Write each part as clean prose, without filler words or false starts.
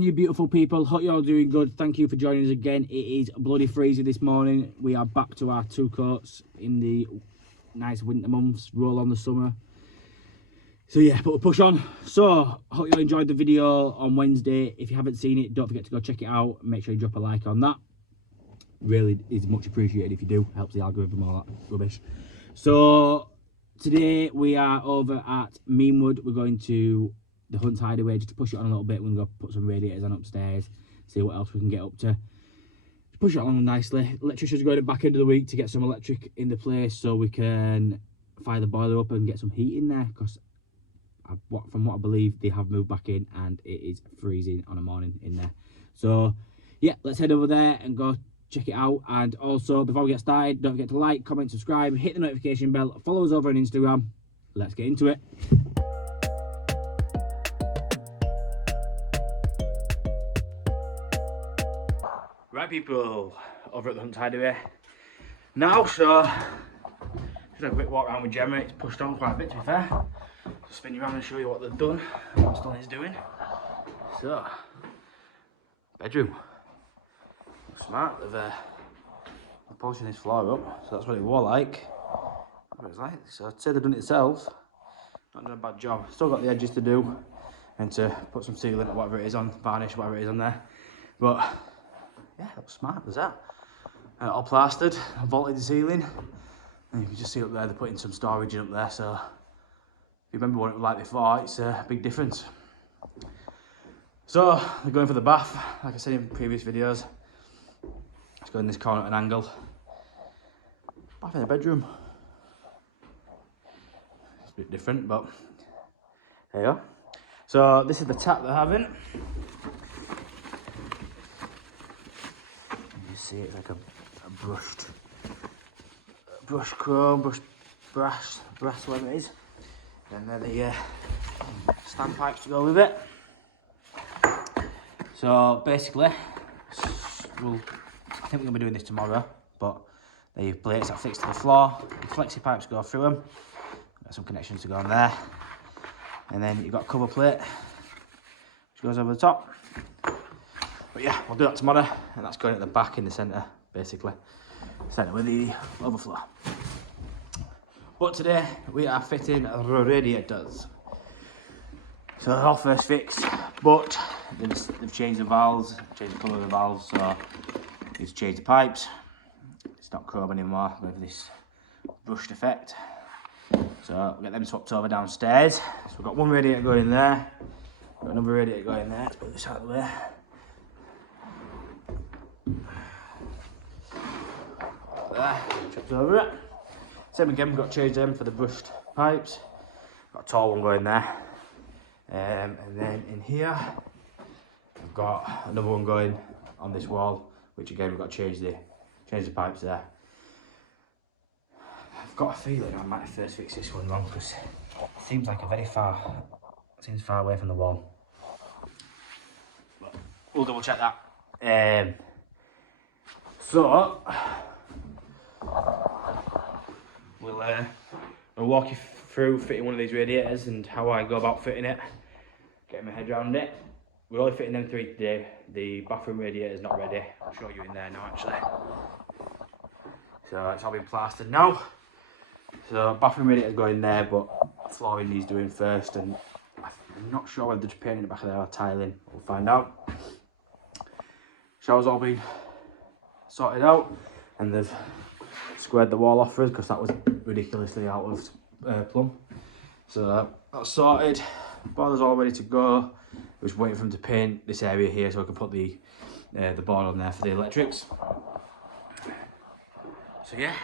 on, you beautiful people. Hope you're all doing good. Thank you for joining us again. It is bloody freezing this morning. We are back to our 2 coats in the nice winter months. Roll on the summer. So yeah, but we'll push on. So, hope you all enjoyed the video on Wednesday. If you haven't seen it, don't forget to go check it out. Make sure you drop a like on that. Really is much appreciated if you do. Helps the algorithm, all that rubbish. So, today we are over at Meanwood. We're going to the Hunt's Hideaway just to push it on a little bit. We're going to go put some radiators on upstairs, see what else we can get up to. Just push it on nicely. Electricians are going back into the week to get some electric in the place so we can fire the boiler up and get some heat in there, because from what I believe, they have moved back in and it is freezing on a morning in there. So yeah, let's head over there and go check it out. And also, before we get started, don't forget to like, comment, subscribe, hit the notification bell, follow us over on Instagram. Let's get into it. Right, people, over at the Hunt's Hideaway now. So just a quick walk around with Gemma. It's pushed on quite a bit, to be fair. Just spin you around and show you what they've done and what Stoney's doing. So, bedroom. Smart. They're polishing this floor up, so that's what it was like. What it's like. So I'd say they've done it themselves. Not done a bad job. Still got the edges to do and to put some sealant or whatever it is on, varnish, whatever it is on there. But yeah, that was smart. There's that. All plastered, vaulted the ceiling, and you can just see up there they're putting some storage in up there. So if you remember what it was like before, it's a big difference. So we're going for the bath, like I said in previous videos. Let's go in this corner at an angle. Bath in the bedroom. It's a bit different, but there you go. So this is the tap they're having. You see it's like a brushed chrome, brushed brass, whatever it is. And then the stand pipes to go with it. So basically, I think we're going to be doing this tomorrow, but the plates are fixed to the floor, the flexi pipes go through them, got some connections to go on there, and then you've got a cover plate which goes over the top. But yeah, we'll do that tomorrow, and that's going at the back in the centre, basically, centre with the overflow. But today we are fitting radiators. So they're all first fixed, but they've changed the valves, changed the colour of the valves, so they've changed the pipes. It's not chrome anymore with this brushed effect. So we'll get them swapped over downstairs. So we've got one radiator going there, got another radiator going there. Let's put this out of the way. There, chops over it. Same again, we've got to change them for the brushed pipes. Got a tall one going there. And then in here, we've got another one going on this wall, which again, we've got to change the pipes there. I've got a feeling I might have first fixed this one wrong, because it seems like seems far away from the wall. But we'll double check that. So I'll walk you through fitting one of these radiators and how I go about fitting it, getting my head around it. We're only fitting them 3 today. The bathroom radiator is not ready. I'll show you in there now, actually. So it's all been plastered now. So bathroom radiator is going there, but flooring needs doing first, and I'm not sure whether they're just painting the back of there or tiling. We'll find out. Shower's all been sorted out, and they've squared the wall off for us because that was ridiculously out of plumb. So that's sorted. Boiler's all ready to go. We're just waiting for them to paint this area here so I can put the board on there for the electrics. So yeah,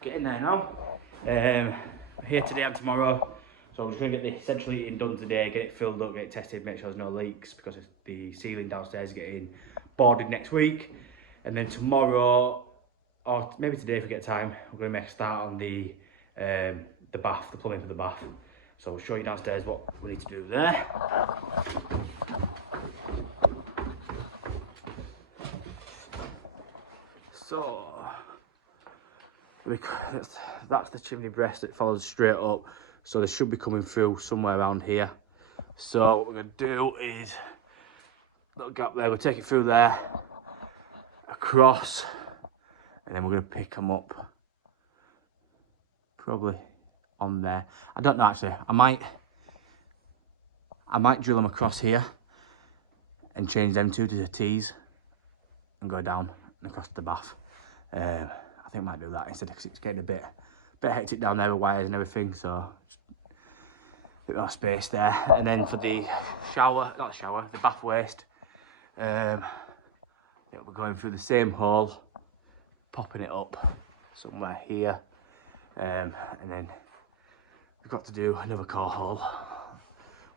getting there now. Here today and tomorrow. So I'm just going to get the central heating done today, get it filled up, get it tested, make sure there's no leaks, because the ceiling downstairs is getting boarded next week. And then tomorrow, or maybe today if we get time, we're going to make a start on the bath, the plumbing for the bath. So I'll show you downstairs what we need to do there. So that's the chimney breast that follows straight up. So they should be coming through somewhere around here. So what we're going to do is little gap there. We'll take it through there, across, and then we're going to pick them up probably on there. I don't know actually. I might drill them across here and change them two to the T's and go down and across the bath. I think I might do that instead, because it's getting a bit hectic down there with wires and everything, so a bit more space there. And then for the the bath waste, we're going through the same hole, popping it up somewhere here, and then we've got to do another core hole,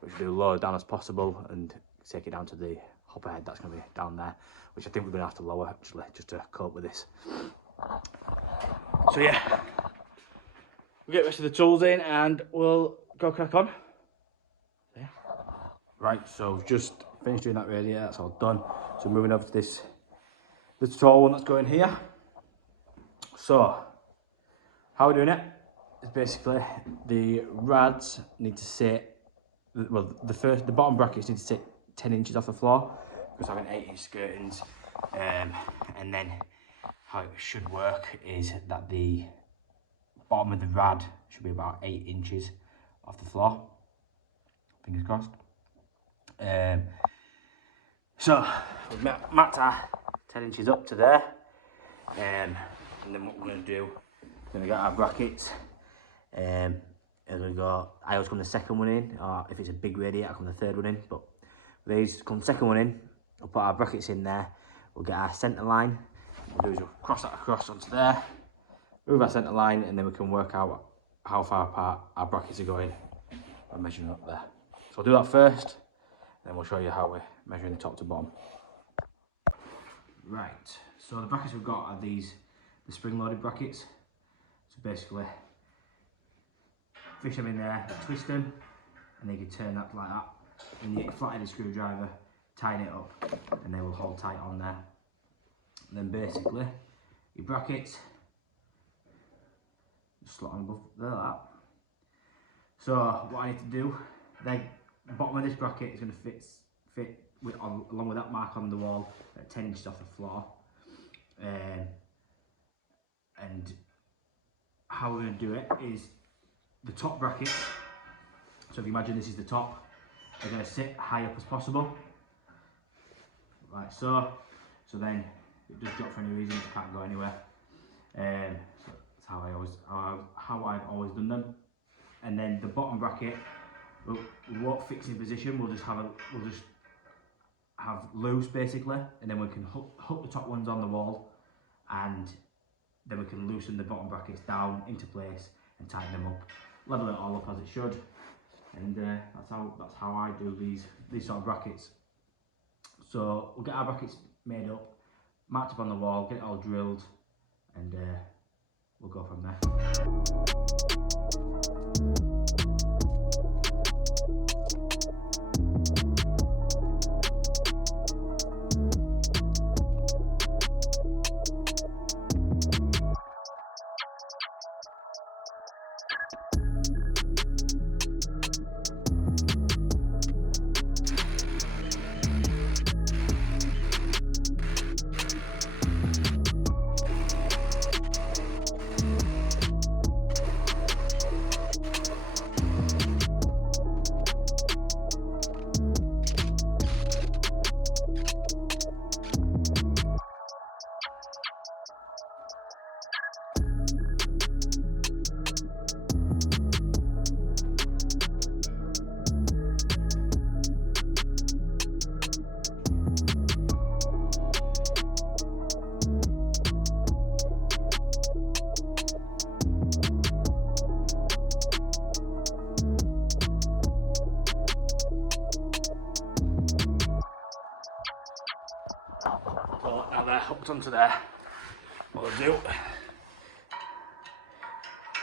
which we'll do lower down as possible and take it down to the hopper head that's going to be down there, which I think we're going to have to lower actually, just to cope with this. So yeah, we'll get the rest of the tools in and we'll go crack on. Yeah. Right, so we've just finished doing that radiator, that's all done. So moving over to this tall one that's going here. So how we're doing it is basically the rads need to sit, well, the bottom brackets need to sit 10 inches off the floor, because having 8-inch skirtings, and then how it should work is that the bottom of the rad should be about 8 inches off the floor, fingers crossed. So we've marked our 10 inches up to there, and then what we're going to do, we're going to get our brackets, as we go. I always come the second one in, or if it's a big radiator I come the third one in, but these come the second one in. We'll put our brackets in there, we'll get our centre line, what we'll do is we'll cross that across onto there, move our centre line, and then we can work out how far apart our brackets are going by measuring up there. So I'll do that first, then we'll show you how we're measuring the top to bottom. Right, so the brackets we've got are the spring-loaded brackets. So basically, fish them in there, twist them, and they can turn that like that. And you get a flat-headed screwdriver, tighten it up, and they will hold tight on there. And then basically, your brackets just slot on above there like that. So what I need to do, the bottom of this bracket is going to fit along with that mark on the wall at 10 inches off the floor. And how we're going to do it is the top bracket, so if you imagine this is the top, they're going to sit high up as possible, like so. So then it does drop for any reason, it can't go anywhere. So that's how I've always done them. And then the bottom bracket, we won't fix in position. We'll just have loose basically, and then we can hook the top ones on the wall, and then we can loosen the bottom brackets down into place and tighten them up, level it all up as it should. And that's how I do these sort of brackets. So we'll get our brackets made up, marked up on the wall, get it all drilled, and we'll go from there. So now they're hooked onto there, what I'll do,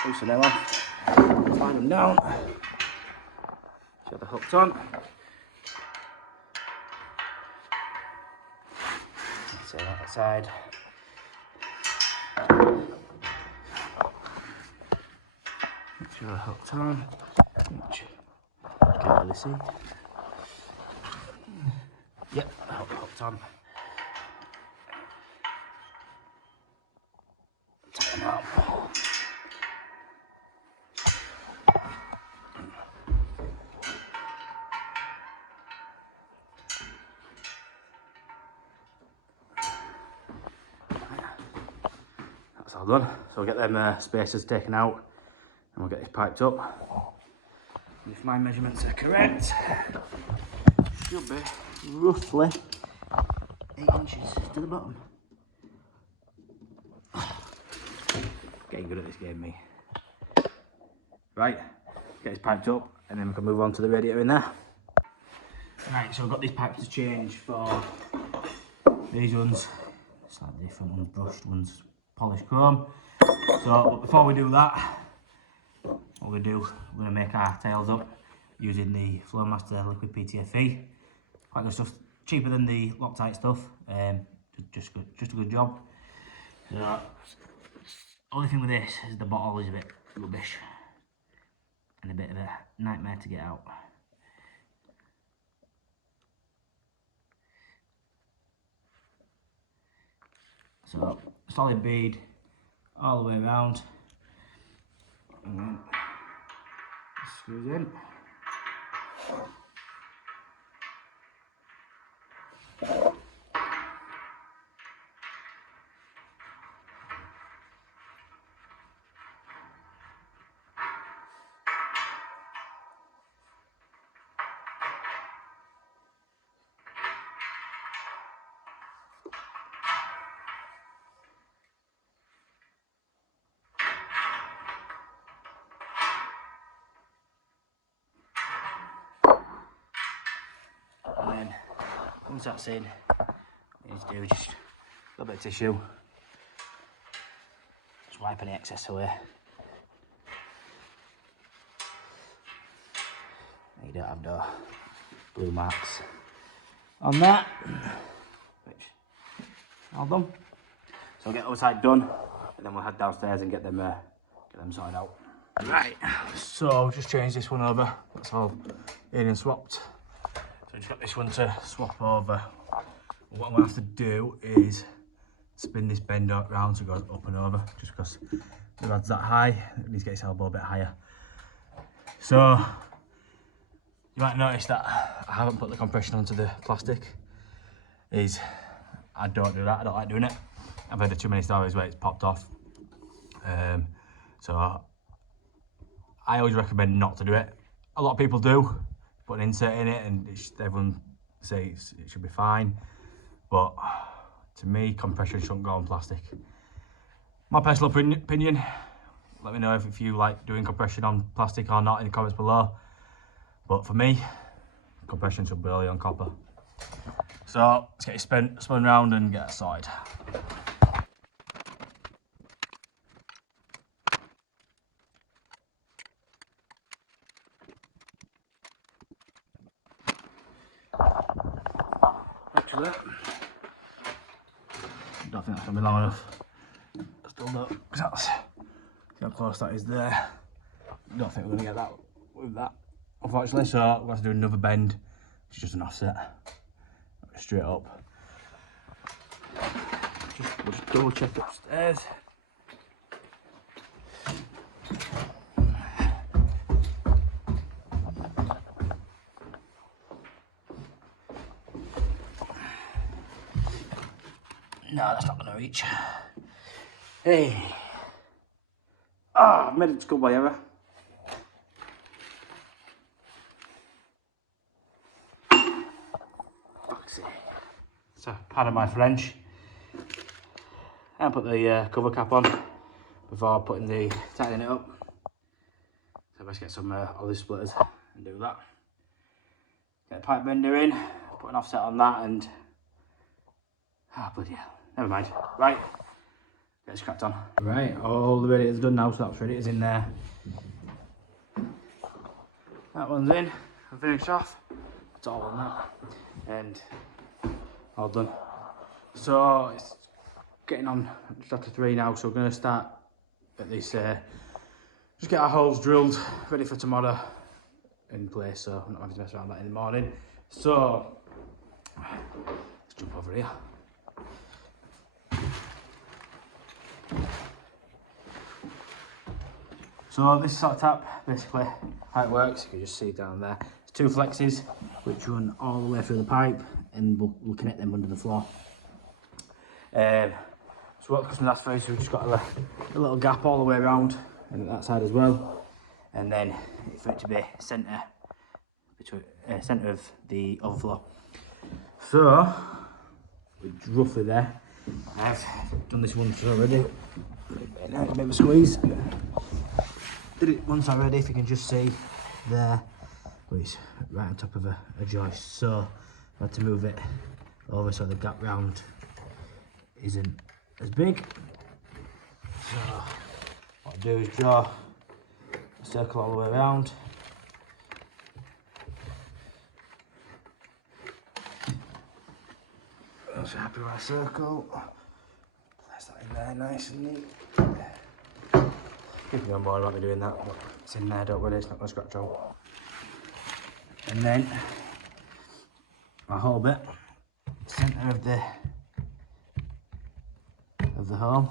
loosen them off, tighten them down, so they're hooked on. So that side. Make sure they're hooked on, which you can't really see. Yep, hooked on. Tighten up. That's all done. So we'll get them spacers taken out and we'll get this piped up. And if my measurements are correct, should be roughly 8 inches to the bottom. Getting good at this game, me. Right, get this piped up and then we can move on to the radiator in there. Right, so I've got these pipes to change for these ones. Slightly different ones, brushed ones, polished chrome. So, but before we do that, what we're going to make our tails up using the Flowmaster liquid PTFE. Quite good stuff, cheaper than the Loctite stuff. Just a good job. So, only thing with this is the bottle is a bit rubbish and a bit of a nightmare to get out. So, solid bead all the way around, and then it screws in. And then once that's in, what you need to do is just a little bit of tissue, just wipe any excess away. You don't have no blue marks on that, which all done. So I'll get the other side done, and then we'll head downstairs and get them sorted out. Right, so just change this one over. That's all in and swapped. So I just got this one to swap over. What I'm gonna have to do is spin this bend around so it goes up and over, just because the rod's that high, it needs to get its elbow a bit higher. So you might notice that I haven't put the compression onto the plastic. I don't do that, I don't like doing it. I've heard of too many stories where it's popped off. So I always recommend not to do it. A lot of people do, put an insert in it and everyone says it should be fine. But to me, compression shouldn't go on plastic. My personal opinion, let me know if you like doing compression on plastic or not in the comments below. But for me, compression should be only on copper. So let's get it spun round and get it sorted. Actually, I don't think that's gonna be long enough. Still don't, because that's how close that is there. I don't think we're gonna get that with that, unfortunately. So we're gonna have to do another bend, which is just an offset, straight up. We'll just double check upstairs. No, that's not gonna reach. Hey. I've made it to schoolboy error. Fuck's sake. So, pardon my French. I put the cover cap on before tightening it up. So let's get some olive splitters and do that. Get the pipe bender in, put an offset on that, and bloody hell. Never mind. Right, get this cracked on. Right, all the radiators done now, so that's radiators in there. That one's in and finished off. That's all on that. And all done. So it's getting on just after 3 now, so we're going to start at this, just get our holes drilled, ready for tomorrow in place, so I'm not having to mess around that in the morning. So Let's jump over here. So this sort of tap, basically how it works, you can just see down there. There's two flexes which run all the way through the pipe, and we'll connect them under the floor. So what the customer asked for is we've just got a little gap all the way around, and that side as well. And then for it to be centre of the overflow. So it's roughly there. I've done this once already. Now it's a bit of a squeeze. Did it once already, if you can just see there, but it's right on top of a joist, so I had to move it over so the gap round isn't as big. So what I do is draw a circle all the way around. I'm so happy with my circle. Place that in there nice and neat. Keep me on board about me doing that, but it's in there, don't worry, it's not going to scratch out. And then my whole bit, centre of the hole.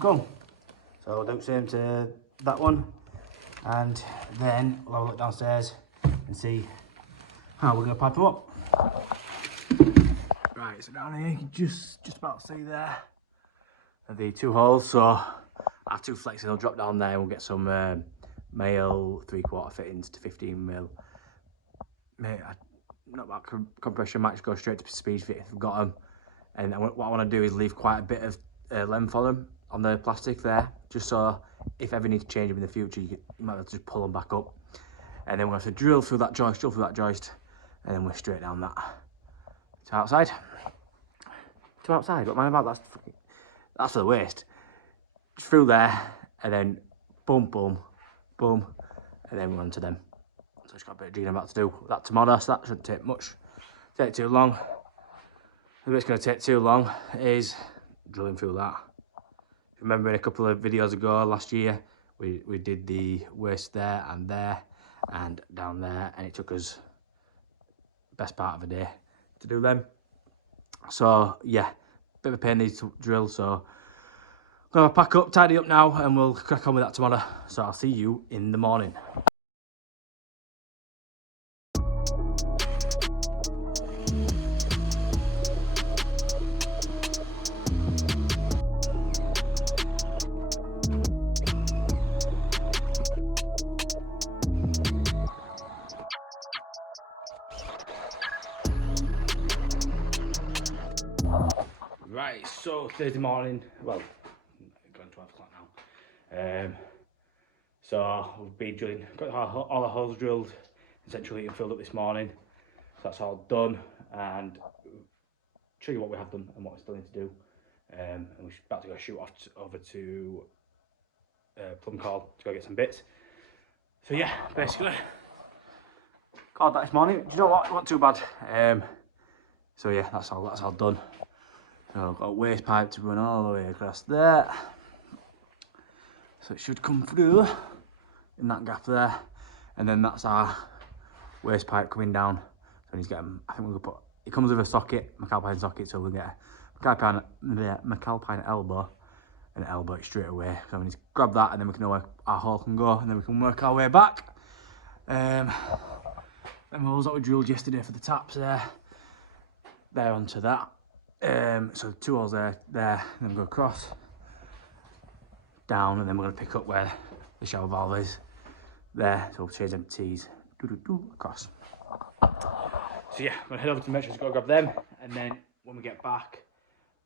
Go. So I'll do the same to that one, and then we'll have a look downstairs and see how we're going to pipe them up. Right, so down here you can just about see there are the two holes. So our two flexes will drop down there, and we'll get some male 3/4 fittings to 15mm. Not about compression, might just go straight to speed fit if we've got them. And what I want to do is leave quite a bit of length on them, on the plastic there, just so if ever need to change them in the future, you might have to just pull them back up. And then we'll have to drill through that joist, and then we're straight down that to outside. To outside, what am I about? That's for the waste. Just through there, and then boom, boom, boom, and then we're on to them. So just got a bit of digging about to do that tomorrow, so that shouldn't take much. Take too long. The bit's going to take too long is drilling through that. Remember in a couple of videos ago last year, we did the waste there and down there, and it took us best part of a day to do them. So yeah, bit of a pain these to drill, so I'm gonna pack up, tidy up now, and we'll crack on with that tomorrow. So I'll see you in the morning. Right, so Thursday morning, well, going 12 o'clock now. So we've been drilling, got all the holes drilled, essentially, and filled up this morning. So that's all done, and show you what we have done and what we still need to do. And we're about to go shoot off over to Plumber to go get some bits. So yeah, basically, called that this morning. Do you know what? It wasn't too bad. So yeah, that's all done. So I've got a waste pipe to run all the way across there. So it should come through in that gap there. And then that's our waste pipe coming down. So he's getting, I think we're gonna put, it comes with a socket, McAlpine socket, so we'll get a McAlpine elbow and elbow it straight away. So we need to grab that, and then we can know where our hole can go, and then we can work our way back. Them holes that we drilled yesterday for the taps there onto that. So 2 holes there, and then we go across, down, and then we're going to pick up where the shower valve is there. So we'll change them T's, across. So yeah, I'm going to head over to the merchants, go grab them, and then when we get back,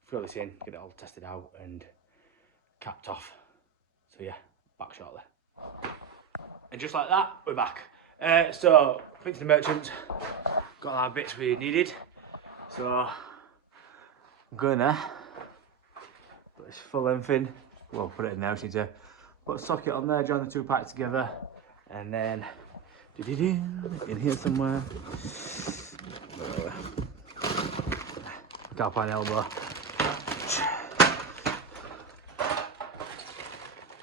throw this in, get it all tested out and capped off. So yeah, back shortly. And just like that, we're back. So, went to the merchant, got our bits we needed. So, I'm going there, put this full length in, well, put it in there, we need to put a socket on there, join the 2 pipes together, and then In here somewhere. Can't find the elbow.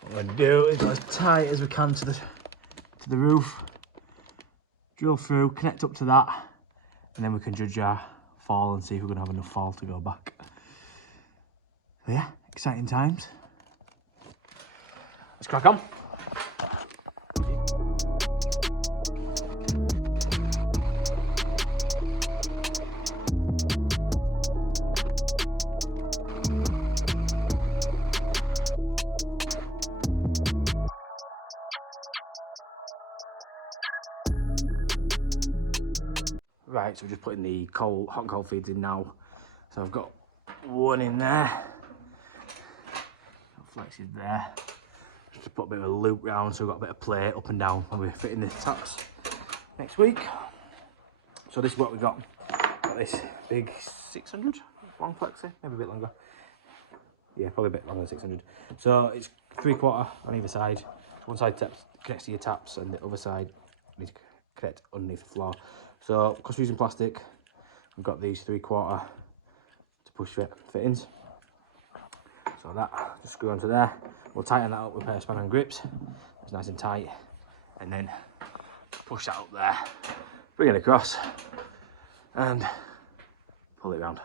What I'm going to do is go as tight as we can to the roof. Drill through, connect up to that, and then we can judge our fall and see if we're going to have enough fall to go back. So yeah, exciting times. Let's crack on. Right, so we're just putting the hot and cold feeds in now. So I've got one in there. Flex is there. Just to put a bit of a loop round so we've got a bit of play up and down when we're fitting the taps next week. So this is what we've got. Got this big 600 long flexi, maybe a bit longer. Yeah, probably a bit longer than 600. So it's 3/4 on either side. One side connects to your taps and the other side needs to connect underneath the floor. So because we're using plastic, we've got these 3/4 to push fittings. So that just screw onto there. We'll tighten that up with a pair of spanner and grips. It's nice and tight, and then push that up there, bring it across, and pull it round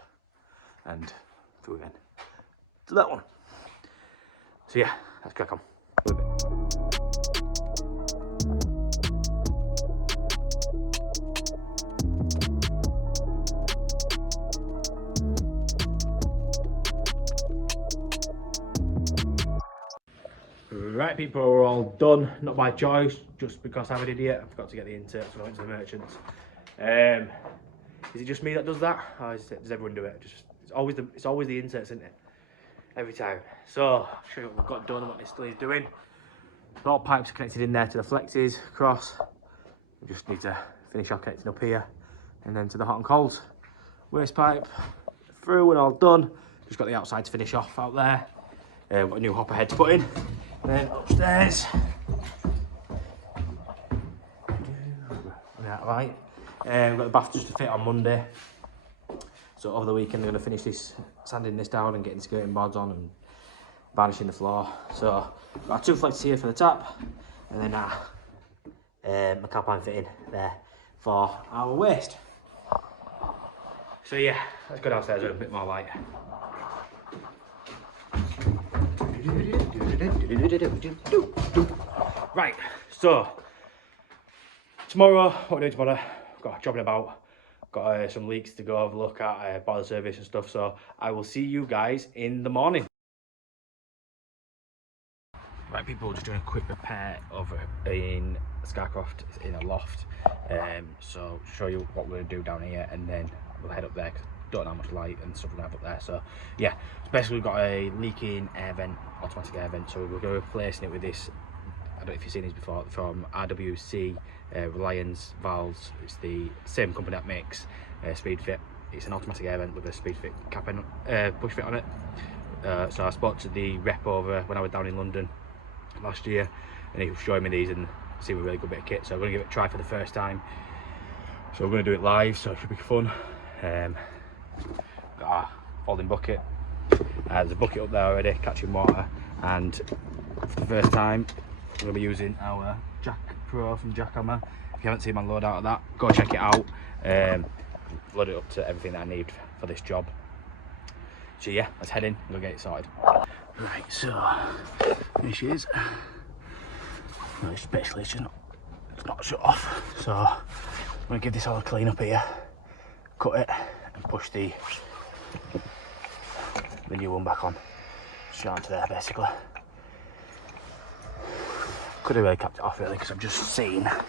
and through again to that one. So yeah, let's crack on. Right people, we're all done, not by choice, just because I'm an idiot. I forgot to get the inserts when I went to the merchants. Is it just me that does that, or does everyone do it? It's always the inserts, isn't it? Every time. So I'll show you what we've got done and what this still is doing. All pipes are connected in there to the flexes across. We just need to finish off connecting up here and then to the hot and colds. Waste pipe through and all done. Just got the outside to finish off out there. We've got a new hopper head to put in. Then upstairs, right. We've got the bath just to fit on Monday. So over the weekend we're going to finish this, sanding this down and getting skirting boards on and varnishing the floor. So got our 2 flexes here for the tap, and then our McAlpine fitting there for our waste. So yeah, let's go downstairs with a bit more light. Right, so tomorrow, what we're doing tomorrow, got jobbing about, got some leaks to go have a look at, boiler service and stuff, so I will see you guys in the morning. Right people, just doing a quick repair over in Scarcroft, in a loft, so show you what we're going to do down here and then we'll head up there because don't know how much light and stuff we have up there. So yeah, so basically we've got a leaking air vent, automatic air vent, so we're going to be replacing it with this, I don't know if you've seen these before, from RWC Reliance Valves. It's the same company that makes Speed Fit. It's an automatic air vent with a Speed Fit cap and push fit on it. So I spoke to the rep over when I was down in London last year, and he was showing me these and seemed a really good bit of kit, so I'm going to give it a try for the first time. So we're going to do it live, so it should be fun. Got our folding bucket. There's a bucket up there already catching water, and for the first time we're going to be using our Jack Pro from Jackhammer. If you haven't seen my load out of that, go check it out. Load it up to everything that I need for this job. So yeah, let's head in and go get it sorted. Right, so here she is. Well, it's basically it's not shut off, so I'm going to give this all a clean up here, cut it and push the new one back on, straight onto there basically. Could have really capped it off really, because I've just seen that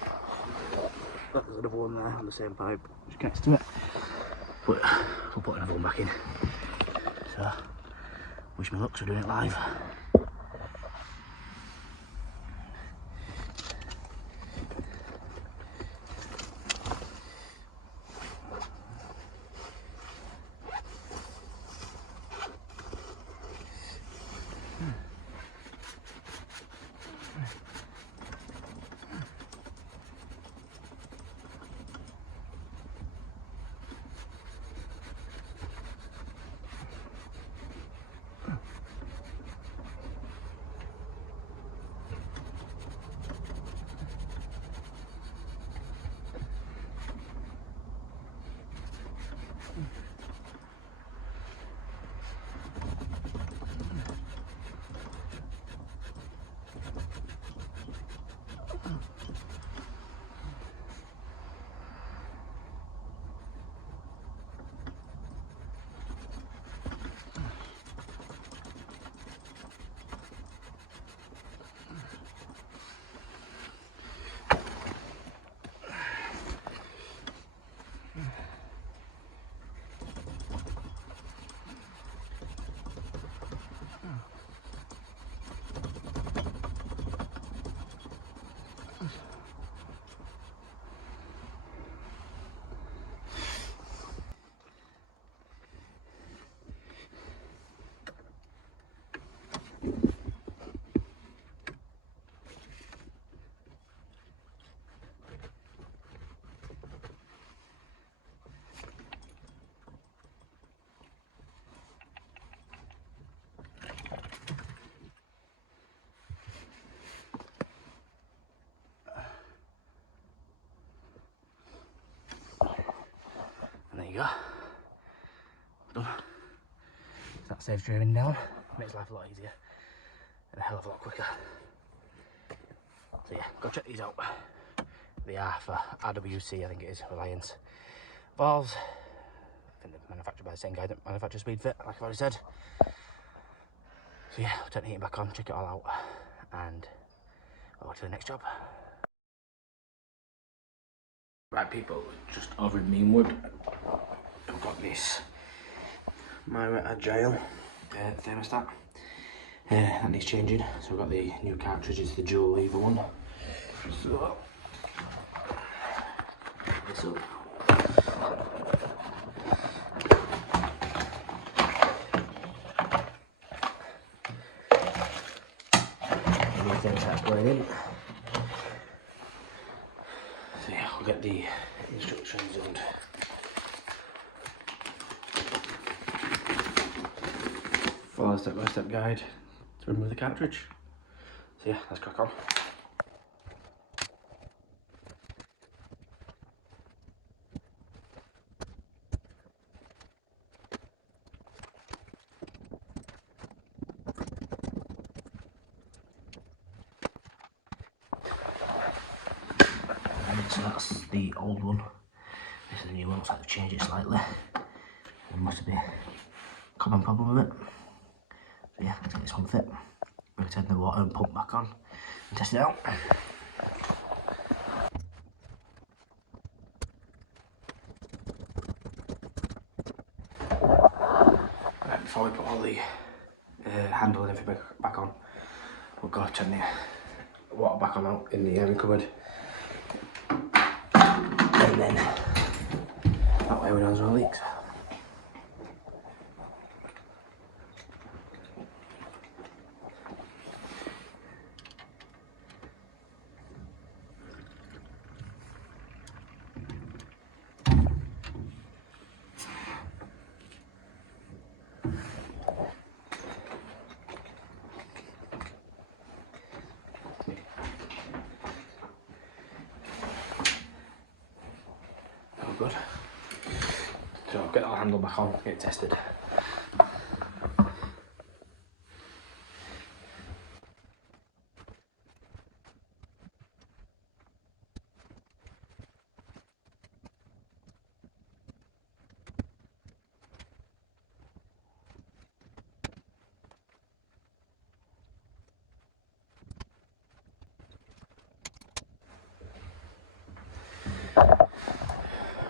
there's another one there on the same pipe which connects to it, but we'll put another one back in. So wish me luck for doing it live. you go. Done. So that saves draining down, makes life a lot easier and a hell of a lot quicker. So yeah, go check these out. They are for RWC, I think it is, Reliance. Valves, I think they're manufactured by the same guy that manufactures Speedfit, like I've already said. So yeah, I'll turn the heating back on, check it all out, and I'll go to the next job. Right people, just over in Meanwood, I've got this Myra Agile thermostat that needs changing. So we've got the new cartridges, the dual lever one. So, this up. New thermostat's going in. So yeah, we'll get the instructions and follow the step-by-step guide to remove the cartridge. So yeah, let's crack on. So that's the old one. This is the new one. Looks like they've changed it slightly. There must be a common problem with it. So yeah, let's get this one fit. I'm going to turn the water and pump back on and test it out. Right, before we put all the handle and everything back on, we'll go turn the water back on out in the airing cupboard. And then that way we know there's no leaks. Good. So I'll get that handle back on, get it tested.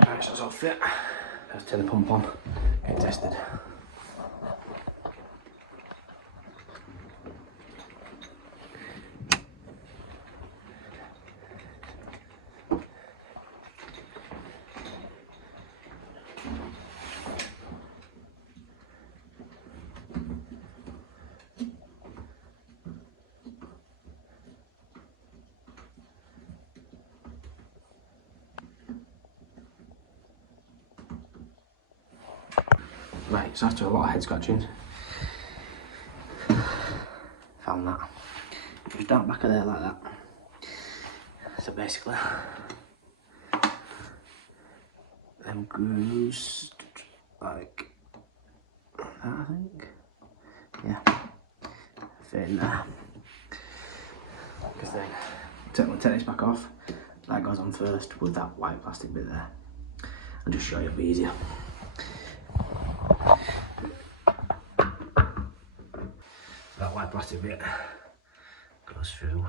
Right, so it's all fit. Let's turn the pump on, get it tested. Right, so after a lot of head scratching, found that. Just down back of there like that. So basically, them grooves, like that I think. Yeah, fit in there. Because then, take this back off, that goes on first with that white plastic bit there. I'll just show you, it'll be easier. That white plastic bit goes through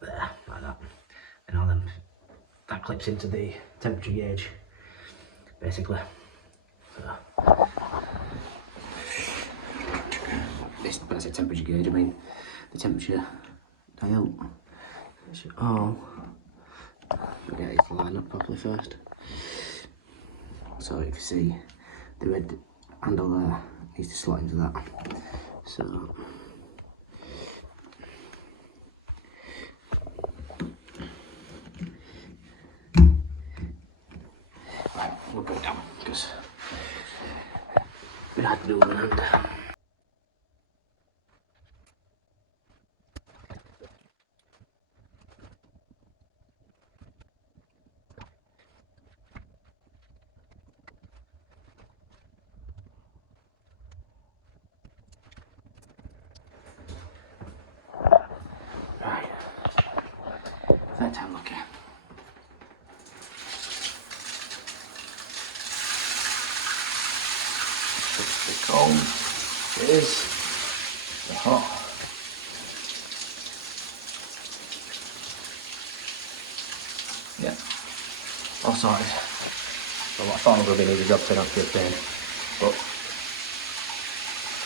there, like that. And all them, that clips into the temperature gauge, basically. So, this, when I say temperature gauge, I mean the temperature dial. Oh, we'll get it to line up properly first. So if you see the red handle there, needs to slot into that. So right, we'll put it down because we had to do one hand. the cold. Here's the hot. Yeah, all sorted. So I thought it would be an easy job to not 15, but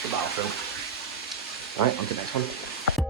the battlefield. Right, on to the next one.